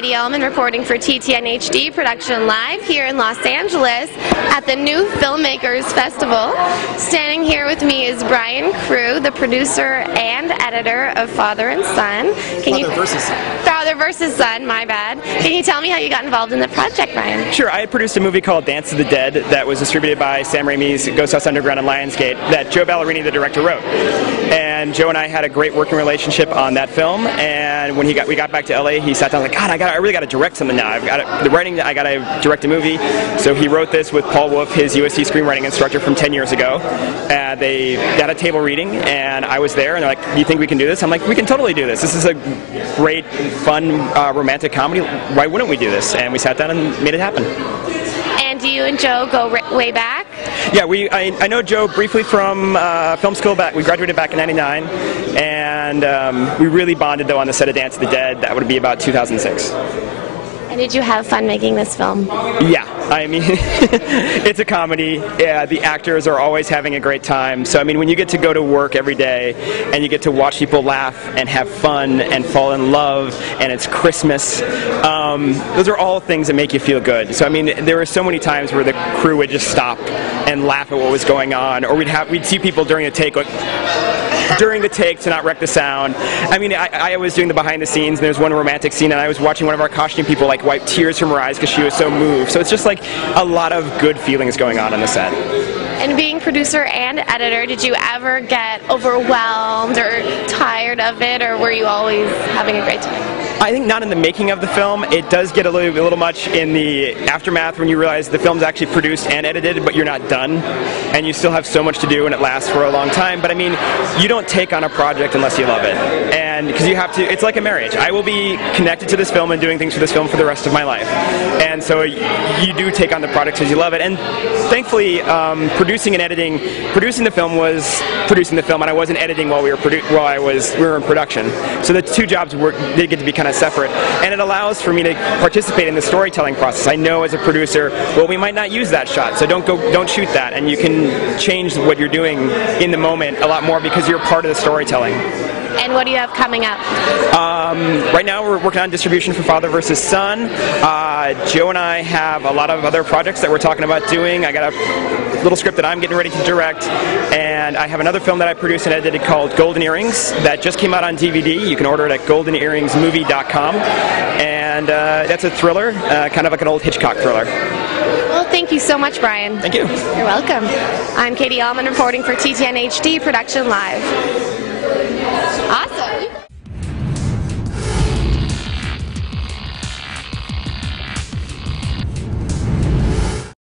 Katie Uhlmann reporting for TTN-HD production live here in Los Angeles at the New Filmmakers Festival. Standing here with me is BRIAN CREWE, the producer and editor of Father and Son. Father versus Son. Father versus Son, my bad. Can you tell me how you got involved in the project, BRIAN? Sure, I had produced a movie called Dance of the Dead that was distributed by Sam Raimi's Ghost House Underground and Lionsgate that Joe Ballerini, the director, wrote. And Joe and I had a great working relationship on that film, and when we got back to LA, he sat down like, God, I really got to direct something now. I got to direct a movie. So he wrote this with Paul Wolf, his USC screenwriting instructor from 10 years ago. They got a table reading, and I was there, and they're like, do you think we can do this? I'm like, we can totally do this. This is a great, fun, romantic comedy. Why wouldn't we do this? And we sat down and made it happen. And do you and Joe go way back? Yeah, I know Joe briefly from film school. We graduated back in '99, and we really bonded though on the set of Dance of the Dead. That would be about 2006. And did you have fun making this film? Yeah, I mean, it's a comedy. Yeah, the actors are always having a great time. So I mean, when you get to go to work every day and you get to watch people laugh and have fun and fall in love, and it's Christmas, those are all things that make you feel good. So I mean, there were so many times where the crew would just stop and laugh at what was going on, or we'd see people during a take to not wreck the sound. I mean, I was doing the behind the scenes, and there was one romantic scene, and I was watching one of our costume people like wipe tears from her eyes because she was so moved. So it's just like a lot of good feelings going on the set. And being producer and editor, did you ever get overwhelmed or tired of it, or were you always having a great time? I think not in the making of the film. It does get a little much in the aftermath when you realize the film's actually produced and edited, but you're not done, and you still have so much to do, and it lasts for a long time. But I mean, you don't take on a project unless you love it, and because you have to. It's like a marriage. I will be connected to this film and doing things for this film for the rest of my life, and so you do take on the project because you love it. And thankfully, producing the film was producing the film, and I wasn't editing while we were in production. So the two jobs did get to be kind of separate, and it allows for me to participate in the storytelling process. I know as a producer, well, we might not use that shot, so don't shoot that, and you can change what you're doing in the moment a lot more because you're part of the storytelling. And what do you have coming up? Right now we're working on distribution for Father versus Son. Joe and I have a lot of other projects that we're talking about doing. I got a little script that I'm getting ready to direct, and I have another film that I produced and edited called Golden Earrings that just came out on DVD. You can order it at goldenearringsmovie.com, and that's a thriller, kind of like an old Hitchcock thriller. Well, thank you so much, BRIAN. Thank you. You're welcome. I'm Katie Uhlmann reporting for TTN-HD Production Live. Awesome.